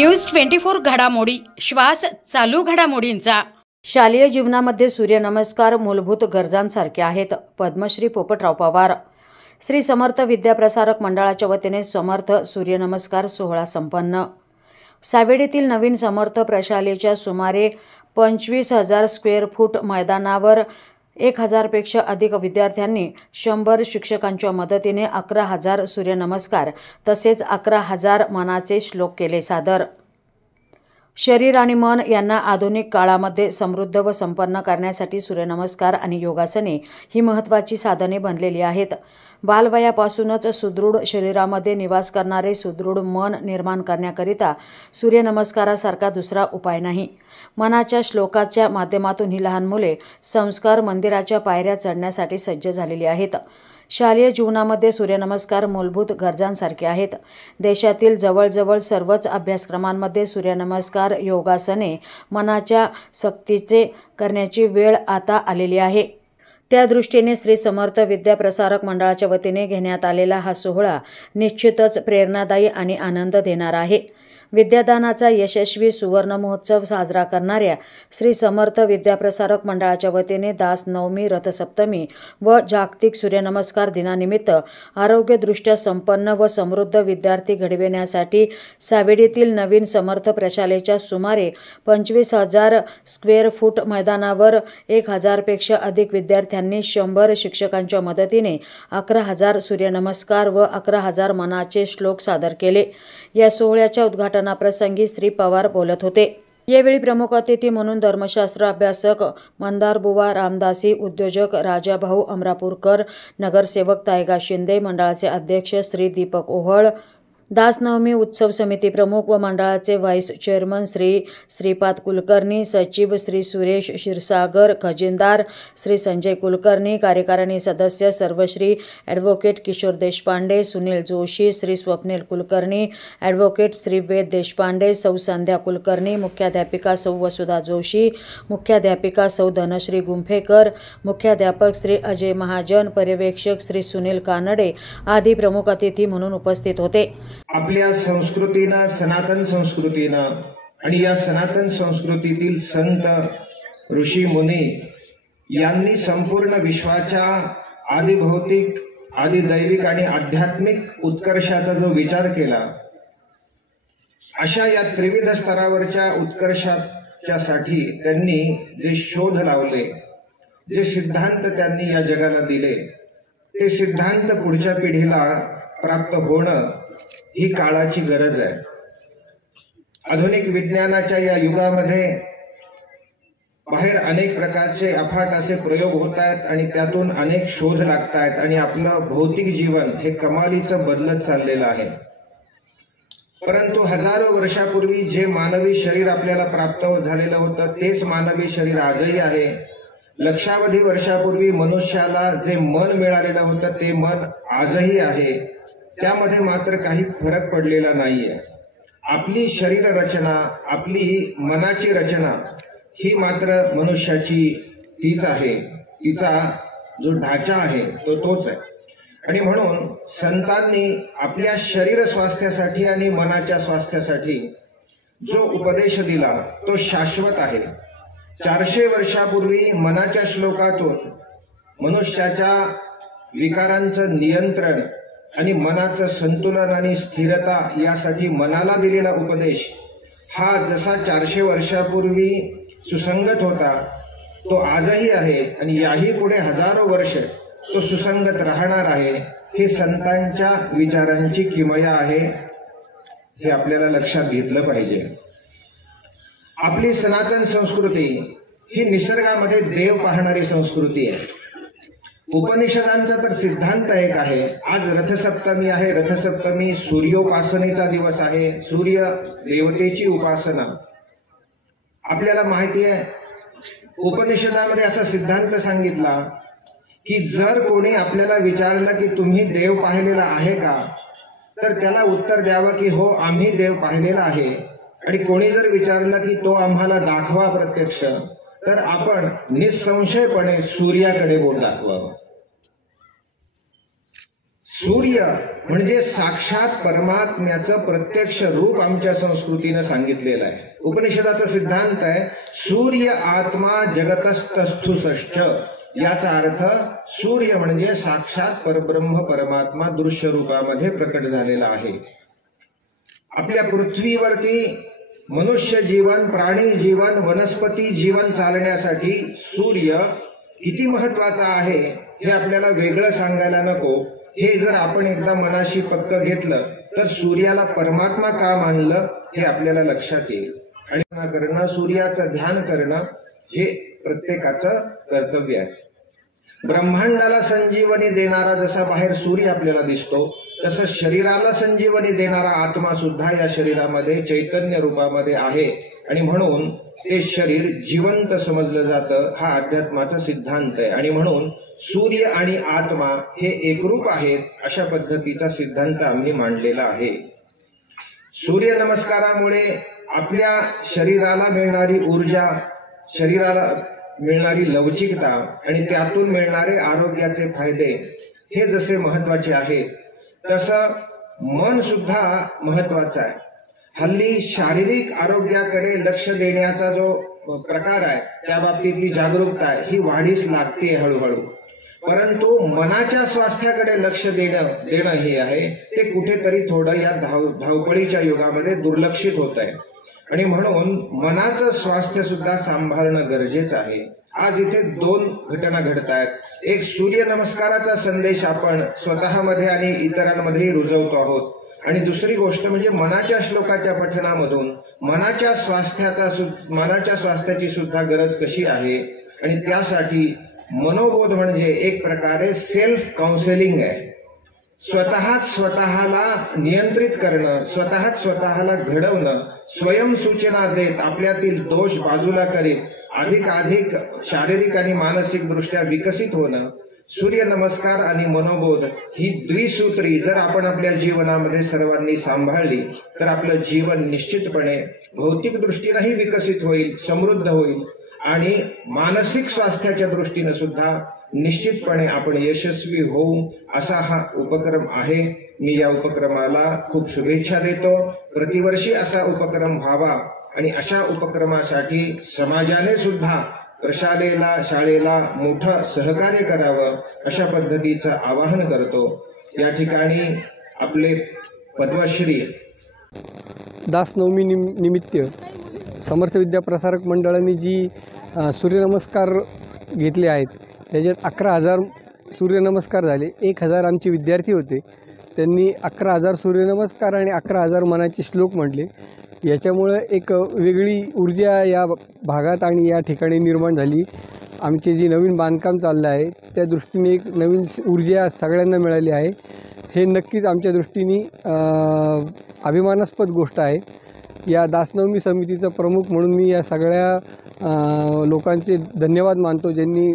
News 24 घडामोडी, श्वास चालू घडामोडींचा। शालेय जीवनामध्ये सूर्यनमस्कार मूलभूत गरजांसारखे आहेत। पद्मश्री पोपटराव पवार। श्री समर्थ विद्याप्रसारक मंडळाच्या वतीने समर्थ सूर्यनमस्कार सोहळा संपन्न। सावेडीतील नवीन समर्थ प्रशालेच्या सुमारे 25,000 स्क्वेअर फूट मैदानावर 1,000 पेक्षा अधिक विद्यार्थ्यांनी 100 शिक्षकांच्या मदतीने 11,000 सूर्यनमस्कार तसेच 11,000 मनाचे श्लोक केले सादर। शरीर आणि मन यांना आधुनिक काळामध्ये समृद्ध व संपन्न करण्यासाठी सूर्यनमस्कार आणि योगासने ही महत्त्वाची साधने बनलेली आहेत। बालवयापासूनच सुदृढ शरीरामध्ये निवास करणारे सुदृढ मन निर्माण करण्याकरिता सूर्यनमस्कारासारखा दुसरा उपाय नाही। मनाच्या श्लोकाच्या माध्यमातून ही लहान मुले संस्कार मंदिराच्या पायऱ्या चढण्यासाठी सज्ज झालेली आहेत। शालेय जीवनामध्ये सूर्यनमस्कार मूलभूत गरजांसारखे आहेत। देशातील जवळजवळ सर्वच अभ्यासक्रमांमध्ये सूर्यनमस्कार योगासने मनाच्या सक्तीचे करण्याची वेळ आता आलेली आहे। त्या दृष्टीने श्री समर्थ विद्याप्रसारक मंडळाच्या वतीने घेण्यात आलेला हा सोहळा निश्चितच प्रेरणादायी आणि आनंद देणारा आहे। विद्यादानाचा यशस्वी सुवर्ण महोत्सव साजरा करणाऱ्या श्री समर्थ विद्याप्रसारक मंडळाच्या वतीने दास नवमी, रथसप्तमी व जागतिक सूर्यनमस्कार दिनानिमित्त आरोग्यदृष्ट्या संपन्न व समृद्ध विद्यार्थी घडविण्यासाठी सावेडीतील नवीन समर्थ प्रशालेच्या सुमारे 25,000 स्क्वेअर फूट मैदानावर 1,000 पेक्षा अधिक विद्यार्थ्यांनी 100 शिक्षकांच्या मदतीने 11,000 सूर्यनमस्कार व 11,000 मनाचे श्लोक सादर केले। या सोहळ्याच्या उद्घाटनाप्रसंगी श्री पवार बोलत होते। यावेळी प्रमुख अतिथी म्हणून धर्मशास्त्र अभ्यासक मंदारबुवा रामदासी, उद्योजक राजाभाऊ अमरापूरकर, नगरसेवक तायगा शिंदे, मंडळाचे अध्यक्ष श्री दीपक ओहळ, दासनवमी उत्सव समिती प्रमुख व मंडळाचे व्हाईस चेअरमन श्री श्रीपाद कुलकर्णी, सचिव श्री सुरेश क्षीरसागर, खजिनदार श्री संजय कुलकर्णी, कार्यकारिणी सदस्य सर्वश्री ॲडव्होकेट किशोर देशपांडे, सुनील जोशी, श्री स्वप्नील कुलकर्णी, ॲडव्होकेट श्री वेद देशपांडे, सौ संध्या कुलकर्णी, मुख्याध्यापिका सौ वसुधा जोशी, मुख्याध्यापिका सौ धनश्री गुंफेकर, मुख्याध्यापक श्री अजय महाजन, पर्यवेक्षक श्री सुनील कानडे आदी प्रमुख अतिथी म्हणून उपस्थित होते। आपल्या संस्कृतीनं, सनातन संस्कृतीनं आणि या सनातन संस्कृतीतील संत, ऋषी, मुनी यांनी संपूर्ण विश्वाच्या आदिभौतिक, आदिदैविक आणि आध्यात्मिक उत्कर्षाचा जो विचार केला, अशा या त्रिविध स्तरावरच्या उत्कर्षाच्यासाठी त्यांनी जे शोध लावले, जे सिद्धांत त्यांनी या जगाला दिले, ते सिद्धांत पुढच्या पिढीला प्राप्त होणं ही काळाची गरज आहे। आधुनिक विज्ञानाच्या या युगामध्ये बाहेर अनेक प्रकारचे अफाट असे प्रयोग होत आहेत आणि त्यातून अनेक शोध लागत आहेत आणि आपलं भौतिक जीवन हे कमालीचं बदलत चाललेलं आहे। परंतु हजारो वर्षापूर्वी जे मानवी शरीर आपल्याला प्राप्त झालेलं होतं तेच मानवी शरीर आजही आहे। लक्षावधी वर्षापूर्वी मनुष्याला जे मन मिळालेलं होतं ते मन आजही आहे। त्यामध्ये मात्र काही फरक पडलेला नाहीये। आपली शरीर रचना, आपली मनाची रचना ही मात्र मनुष्याची तीच आहे, तिचा जो ढाचा आहे तो तोच आहे। आणि म्हणून संतांनी आपल्या शरीर स्वास्थ्यासाठी आणि मनाच्या स्वास्थ्यासाठी जो उपदेश दिला तो शाश्वत आहे। 400 वर्षापूर्वी मनाच्या श्लोकातून मनुष्याच्या विकारांचं नियंत्रण आणि मनाचं संतुलन आणि स्थिरता यासाठी मनाला दिलेला उपदेश हा जसा 400 वर्षापूर्वी सुसंगत होता तो आजही आहे आणि याही पुढे हजारो वर्ष तो सुसंगत राहणार आहे। हे संतांच्या विचारांची किमया आहे, हे आपल्याला लक्षात घेतलं पाहिजे। आपली सनातन संस्कृती ही निसर्गामध्ये देव पाहणारी संस्कृती आहे। उपनिषदांचा तर सिद्धांत एक आहे। आज रथसप्तमी आहे, रथसप्तमी सूर्योपासनेचा दिवस आहे, सूर्य देवतेची उपासना। आपल्याला माहिती आहे उपनिषदामध्ये असा सिद्धांत सांगितला की जर कोणी आपल्याला विचारलं की तुम्ही देव पाहिलेला आहे का, तर त्याला उत्तर द्यावं की हो आम्ही देव पाहिलेला आहे। आणि कोणी जर विचारलं की तो आम्हाला दाखवा प्रत्यक्ष, तर आपण निसंशयपणे सूर्याकडे बोट दाखवावं। सूर्य म्हणजे साक्षात परमात्म्याचं प्रत्यक्ष रूप आमच्या संस्कृतीनं सांगितलेलं आहे. उपनिषदाचा सिद्धांत आहे सूर्य आत्मा जगतस्तस्थुसश्च. याचा अर्थ सूर्य म्हणजे साक्षात परब्रह्म परमात्मा दृश्य रूपामध्ये प्रकट झालेला आहे. आपल्या पृथ्वीवरती मनुष्य जीवन, प्राणी जीवन, वनस्पती जीवन चालण्यासाठी सूर्य किती महत्वाचा आहे हे आपल्याला वेगळं सांगायला नको. हे जर आपण एकदा मनाशी पक्क घेतलं तर सूर्याला परमात्मा का मानलं हे आपल्याला लक्षात येईल. आणि करणं, सूर्याचं ध्यान करणं हे प्रत्येकाचं कर्तव्य आहे. ब्रह्मांडाला संजीवनी देणारा जसा बाहेर सूर्य आपल्याला दिसतो, तसं शरीराला संजीवनी देणारा आत्मा सुद्धा या शरीरामध्ये चैतन्य रूपामध्ये आहे. आणि म्हणून ते शरीर जिवंत समजलं जातं. हा अध्यात्माचा सिद्धांत आहे. आणि म्हणून सूर्य आणि आत्मा हे एकरूप आहेत अशा पद्धतीचा सिद्धांत आम्ही मांडलेला आहे. सूर्य नमस्कारामुळे आपल्या शरीराला मिळणारी ऊर्जा, शरीराला मिळणारी लवचिकता आणि त्यातून मिळणारे आरोग्याचे फायदे हे जसे महत्वाचे आहेत, तसं मन सुद्धा महत्वाचं आहे. हल्ली शारीरिक आरोग्याकडे लक्ष देण्याचा जो प्रकार आहे, त्या बाबतीतली जागरूकता आहे ही वाढीस लागते हळूहळू. परंतु मनाच्या स्वास्थ्याकडे लक्ष देणं हे आहे ते कुठेतरी थोडं या धावपळीच्या युगामध्ये दुर्लक्षित होत आहे. आणि म्हणून मनाचं स्वास्थ्य सुद्धा सांभाळणं गरजेचं आहे. आज इथे दोन घटना घडत आहेत. एक, सूर्य नमस्काराचा संदेश आपण स्वतःमध्ये आणि इतरांमध्येही रुजवतो आहोत. आणि दुसरी गोष्ट म्हणजे मनाच्या श्लोकाच्या पठणामधून मनाच्या स्वास्थ्याची सुद्धा गरज कशी आहे. आणि त्यासाठी मनोबोध म्हणजे एक प्रकारे सेल्फ काउन्सिलिंग आहे. स्वतःला नियंत्रित करणं, स्वतःला घडवणं, स्वयंसूचना देत आपल्यातील दोष बाजूला करीत अधिक शारीरिक आणि मानसिक दृष्ट्या विकसित होणं. सूर्य नमस्कार आणि मनोबोध ही द्विसूत्री जर आपण आपल्या जीवनामध्ये सर्वांनी सांभाळली तर आपलं जीवन निश्चितपणे भौतिक दृष्टीनेही विकसित होईल, समृद्ध होईल आणि मानसिक स्वास्थ्याच्या दृष्टीने सुद्धा निश्चितपणे आपण यशस्वी होऊ असा हा उपक्रम आहे. मी या उपक्रमाला खूप शुभेच्छा देतो. प्रतिवर्षी असा उपक्रम व्हावा आणि अशा उपक्रमासाठी समाजाने सुद्धा प्रशालेला, शाळेला मोठं सहकार्य करावं अशा पद्धतीचं आवाहन करतो. या ठिकाणी आपले पद्मश्री दासनवमी निमित्त समर्थ विद्या प्रसारक मंडळाने जी सूर्यनमस्कार घेतले आहेत त्याच्यात 11,000 सूर्यनमस्कार झाले. 1,000 आमचे विद्यार्थी होते. त्यांनी 11,000 सूर्यनमस्कार आणि 11,000 मनाचे श्लोक म्हटले. याच्यामुळं एक वेगळी ऊर्जा या भागात आणि या ठिकाणी निर्माण झाली. आमचे जे नवीन बांधकाम चाललं आहे त्या दृष्टीने एक नवीन ऊर्जा सगळ्यांना मिळाली आहे. हे नक्कीच आमच्या दृष्टीने अभिमानास्पद गोष्ट आहे. या दासनवमी समितीचा प्रमुख म्हणून मी या सगळ्या लोकांचे धन्यवाद मानतो ज्यांनी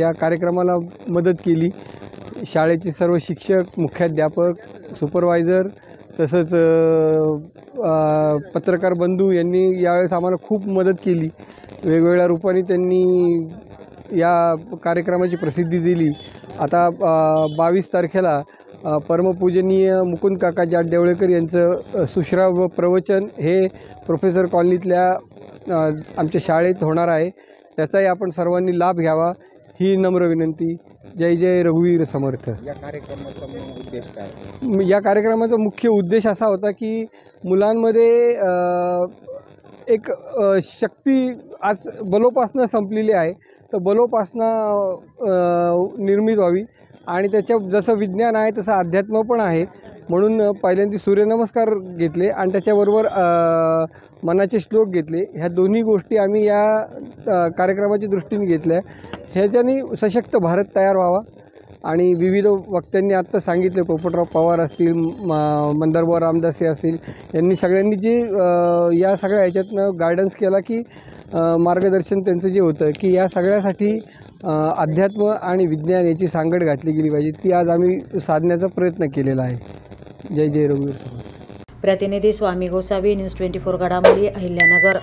या कार्यक्रमाला मदत केली. शाळेचे सर्व शिक्षक, मुख्याध्यापक, सुपरवायझर तसंच पत्रकार बंधू यांनी यावेळेस आम्हाला खूप मदत केली. वेगवेगळ्या रूपाने त्यांनी या कार्यक्रमाची प्रसिद्धी दिली. आता 22 तारखेला परमपूजनीय मुकुंद काका जाटदेवळेकर यांचं सुश्राव्य प्रवचन हे प्रोफेसर कॉलनीतल्या आमच्या शाळेत होणार आहे. त्याचाही आपण सर्वांनी लाभ घ्यावा ही नम्र विनंती. जय जय रघुवीर समर्थ. या कार्यक्रमाचा उद्देश काय? या कार्यक्रमाचा मुख्य उद्देश असा होता की मुलांमध्ये एक शक्ती आज बलोपासना संपलेली आहे तर बलोपासना निर्मित व्हावी आणि त्याच्या जसं विज्ञान आहे तसं अध्यात्म पण आहे. म्हणून पहिल्यांदा सूर्यनमस्कार घेतले आणि त्याच्याबरोबर मनाचे श्लोक घेतले. ह्या दोन्ही गोष्टी आम्ही या कार्यक्रमाच्या दृष्टीने घेतल्या. ह्याच्याने सशक्त भारत तयार व्हावा. आणि विविध वक्त्यांनी आत्ता सांगितले, पोपटराव पवार असतील, मंदारबुवा रामदासी असतील, यांनी सगळ्यांनी जे या सगळ्या ह्याच्यातनं गायडन्स केला की मार्गदर्शन त्यांचं जे होतं की या सगळ्यासाठी अध्यात्म आणि विज्ञान याची सांगड घातली गेली पाहिजे. ती आज आम्ही साधण्याचा प्रयत्न केलेला आहे. जय जय रघुवीर समर्थ. प्रतिनिधी स्वामी गोसावी, न्यूज 24 घडामोडी, अहिल्यानगर.